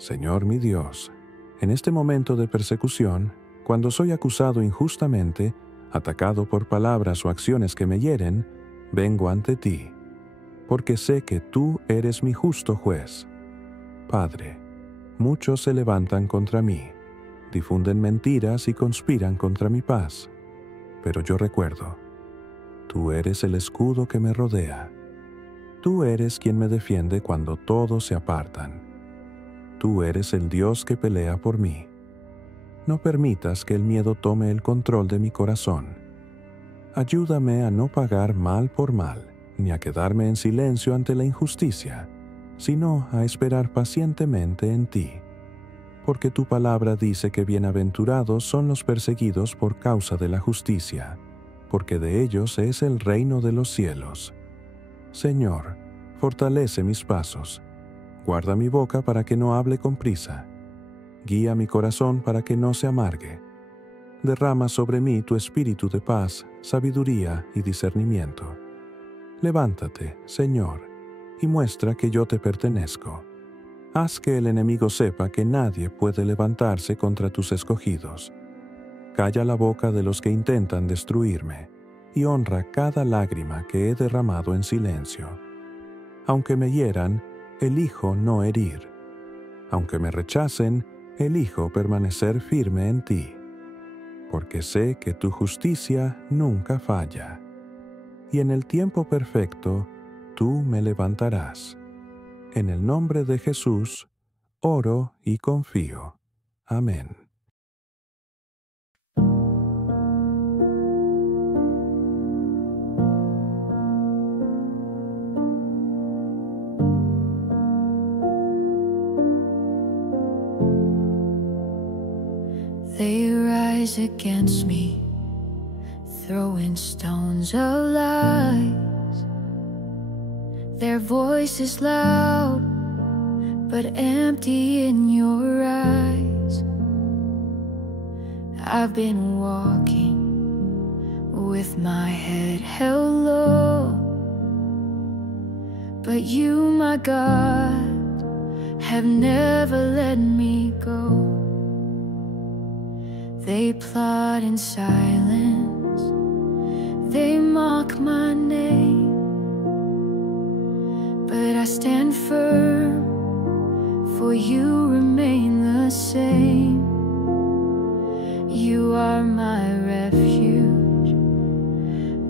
Señor mi Dios, en este momento de persecución, cuando soy acusado injustamente, atacado por palabras o acciones que me hieren, vengo ante ti, porque sé que tú eres mi justo juez. Padre, muchos se levantan contra mí, difunden mentiras y conspiran contra mi paz. Pero yo recuerdo, tú eres el escudo que me rodea. Tú eres quien me defiende cuando todos se apartan. Tú eres el Dios que pelea por mí. No permitas que el miedo tome el control de mi corazón. Ayúdame a no pagar mal por mal, ni a quedarme en silencio ante la injusticia, sino a esperar pacientemente en ti. Porque tu palabra dice que bienaventurados son los perseguidos por causa de la justicia, porque de ellos es el reino de los cielos. Señor, fortalece mis pasos. Guarda mi boca para que no hable con prisa. Guía mi corazón para que no se amargue. Derrama sobre mí tu espíritu de paz, sabiduría y discernimiento. Levántate, Señor, y muestra que yo te pertenezco. Haz que el enemigo sepa que nadie puede levantarse contra tus escogidos. Calla la boca de los que intentan destruirme, y honra cada lágrima que he derramado en silencio. Aunque me hieran, elijo no herir. Aunque me rechacen, elijo permanecer firme en ti, porque sé que tu justicia nunca falla, y en el tiempo perfecto tú me levantarás. En el nombre de Jesús, oro y confío. Amén. They rise against me, throwing stones of lies. Their voice is loud, but empty in your eyes. I've been walking with my head held low, but you, my God, have never let me go. They plot in silence, they mock my name, but I stand firm, for you remain the same. You are my refuge,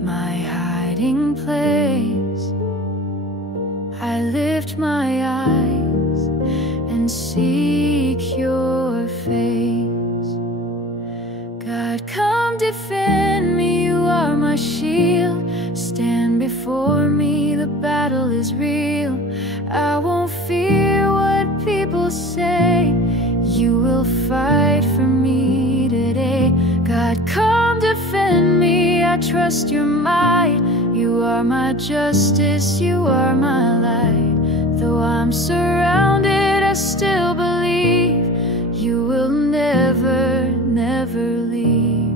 my hiding place. I lift my eyes and seek your face. God, come defend me, you are my shield. Stand before me, the battle is real. I won't fear what people say, you will fight for me today. God, come defend me, I trust your might. You are my justice, you are my light. Though I'm surrounded, I still believe you will never, never leave.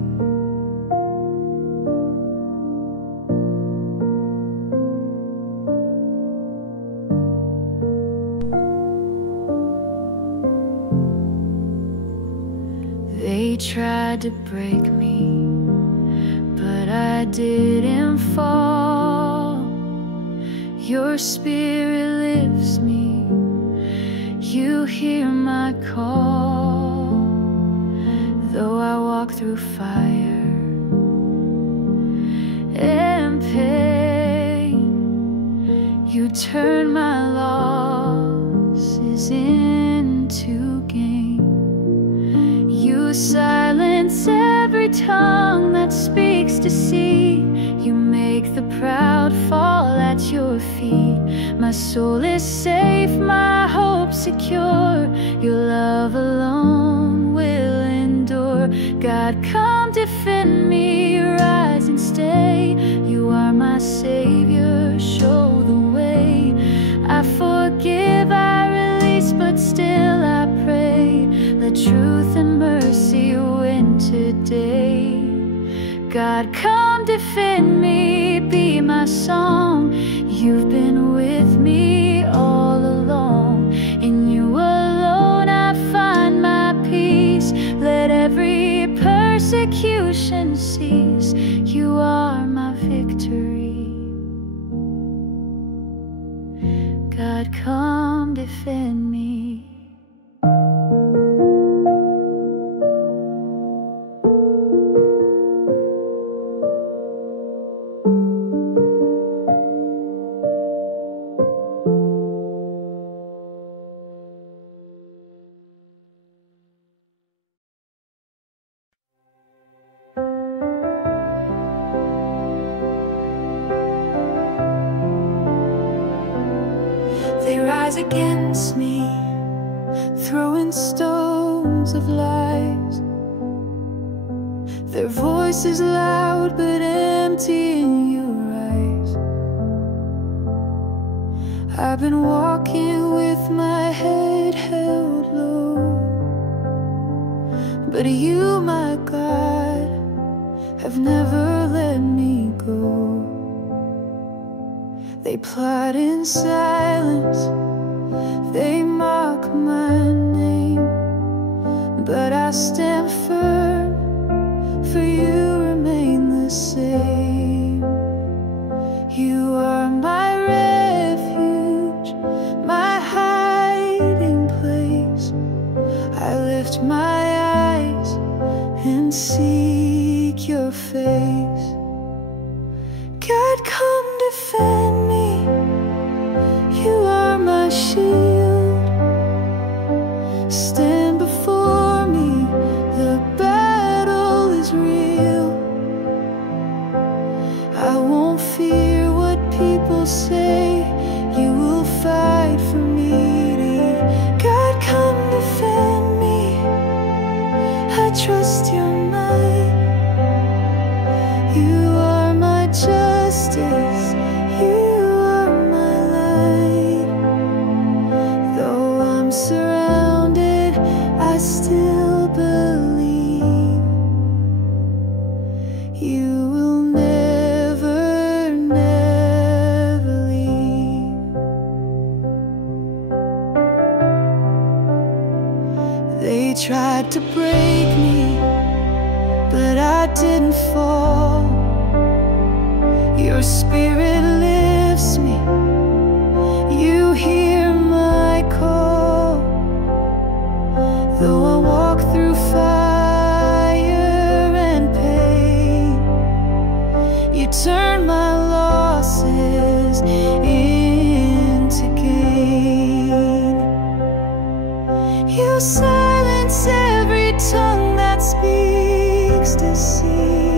They tried to break me, but I didn't fall. Your spirit lifts me, you hear my call. Though I walk through fire and pain, you turn my losses into gain. You silence every tongue that speaks deceit. You make the proud fall at your feet. My soul is safe, my hope secure. Your love alone will endure. God, come defend me, rise and stay. You are my Savior, show the way. I forgive, I release, but still I pray. Let truth and mercy win today. God, come defend me, be my song. You've been with me all along. In you alone rise against me, throwing stones of lies. Their voices loud but empty in your eyes. I've been walking with my head held low, but you, my God, have never let me go. They plot in silence, they mock my name, but I stand firm, for you remain the same. You are my refuge, my hiding place. I lift my eyes and seek your face. God, come defend me. You are my shield. Stand before me, the battle is real. I won't fear what people say, you will fight for me. God, come defend me. I trust your might. You are my justice, you are my light. Though I'm surrounded, I still believe you will never, never leave. They tried to break me, but I didn't fall. Your spirit lifts me, you hear my call. Though I walk through fire and pain, you turn my losses into gain. You silence every tongue that speaks deceit.